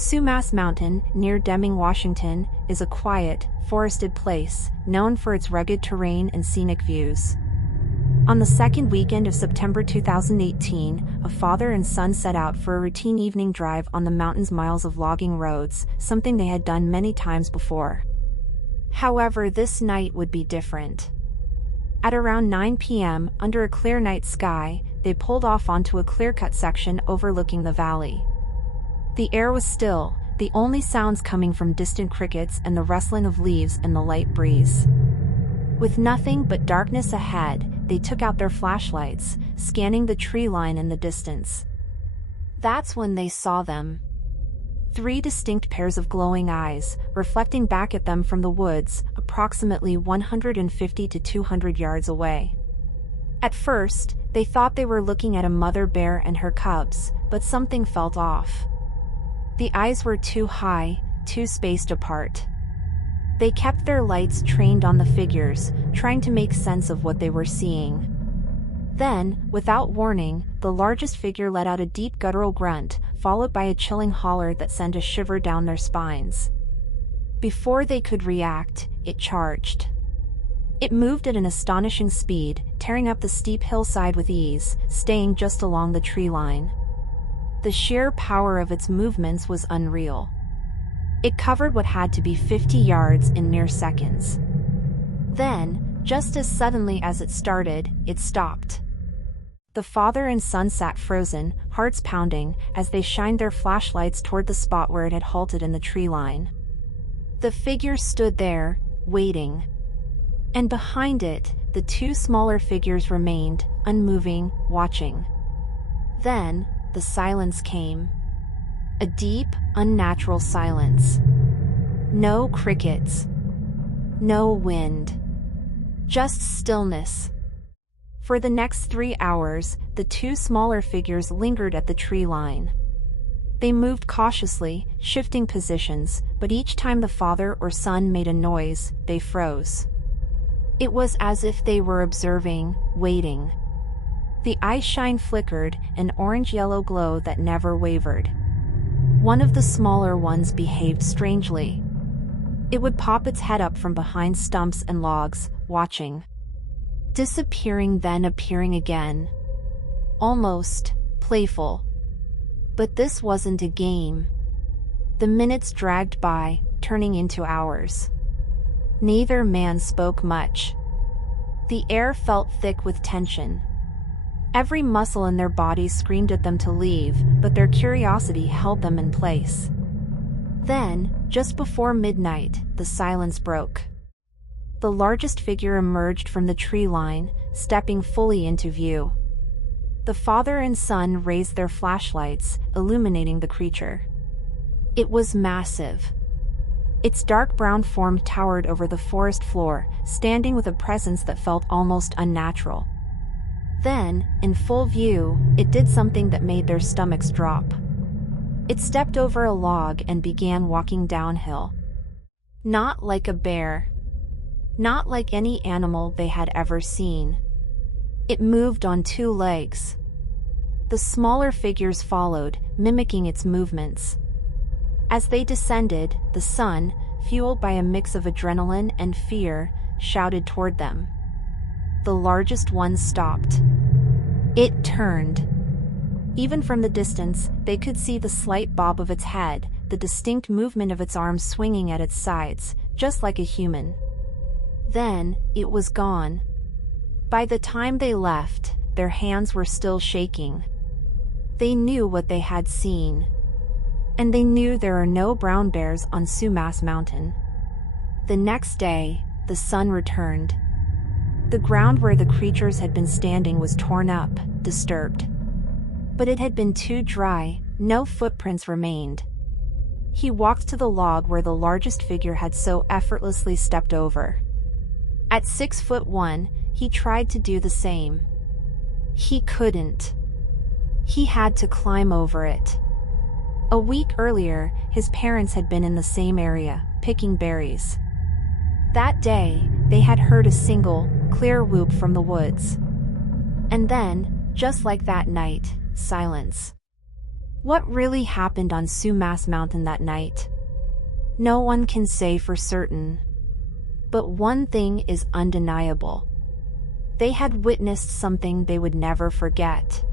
Sumas Mountain, near Deming, Washington, is a quiet, forested place, known for its rugged terrain and scenic views. On the second weekend of September 2018, a father and son set out for a routine evening drive on the mountain's miles of logging roads, something they had done many times before. However, this night would be different. At around 9 p.m., under a clear night sky, they pulled off onto a clear-cut section overlooking the valley. The air was still, the only sounds coming from distant crickets and the rustling of leaves in the light breeze. With nothing but darkness ahead, they took out their flashlights, scanning the tree line in the distance. That's when they saw them. 3 distinct pairs of glowing eyes, reflecting back at them from the woods, approximately 150 to 200 yards away. At first, they thought they were looking at a mother bear and her cubs, but something felt off. The eyes were too high, too spaced apart. They kept their lights trained on the figures, trying to make sense of what they were seeing. Then, without warning, the largest figure let out a deep guttural grunt, followed by a chilling holler that sent a shiver down their spines. Before they could react, it charged. It moved at an astonishing speed, tearing up the steep hillside with ease, staying just along the tree line. The sheer power of its movements was unreal. It covered what had to be 50 yards in mere seconds. Then, just as suddenly as it started, it stopped. The father and son sat frozen, hearts pounding, as they shined their flashlights toward the spot where it had halted in the tree line. The figure stood there, waiting. And behind it, the 2 smaller figures remained, unmoving, watching. Then, the silence came. A deep, unnatural silence. No crickets. No wind. Just stillness. For the next 3 hours, the 2 smaller figures lingered at the tree line. They moved cautiously, shifting positions, but each time the father or son made a noise, they froze. It was as if they were observing, waiting. The eye shine flickered, an orange-yellow glow that never wavered. One of the smaller ones behaved strangely. It would pop its head up from behind stumps and logs, watching. Disappearing, then appearing again. Almost playful. But this wasn't a game. The minutes dragged by, turning into hours. Neither man spoke much. The air felt thick with tension. Every muscle in their bodies screamed at them to leave, but their curiosity held them in place. Then, just before midnight, the silence broke. The largest figure emerged from the tree line, stepping fully into view. The father and son raised their flashlights, illuminating the creature. It was massive. Its dark brown form towered over the forest floor, standing with a presence that felt almost unnatural. Then, in full view, it did something that made their stomachs drop. It stepped over a log and began walking downhill. Not like a bear. Not like any animal they had ever seen. It moved on 2 legs. The smaller figures followed, mimicking its movements. As they descended, the son, fueled by a mix of adrenaline and fear, shouted toward them. The largest one stopped. It turned. Even from the distance, they could see the slight bob of its head, the distinct movement of its arms swinging at its sides, just like a human. Then, it was gone. By the time they left, their hands were still shaking. They knew what they had seen. And they knew there are no brown bears on Sumas Mountain. The next day, the sun returned. The ground where the creatures had been standing was torn up, disturbed. But it had been too dry, no footprints remained. He walked to the log where the largest figure had so effortlessly stepped over. At 6'1", he tried to do the same. He couldn't. He had to climb over it. A week earlier, his parents had been in the same area, picking berries. That day, they had heard a single, clear whoop from the woods. And then, just like that night, silence. What really happened on Sumas Mountain that night? No one can say for certain. But one thing is undeniable. They had witnessed something they would never forget.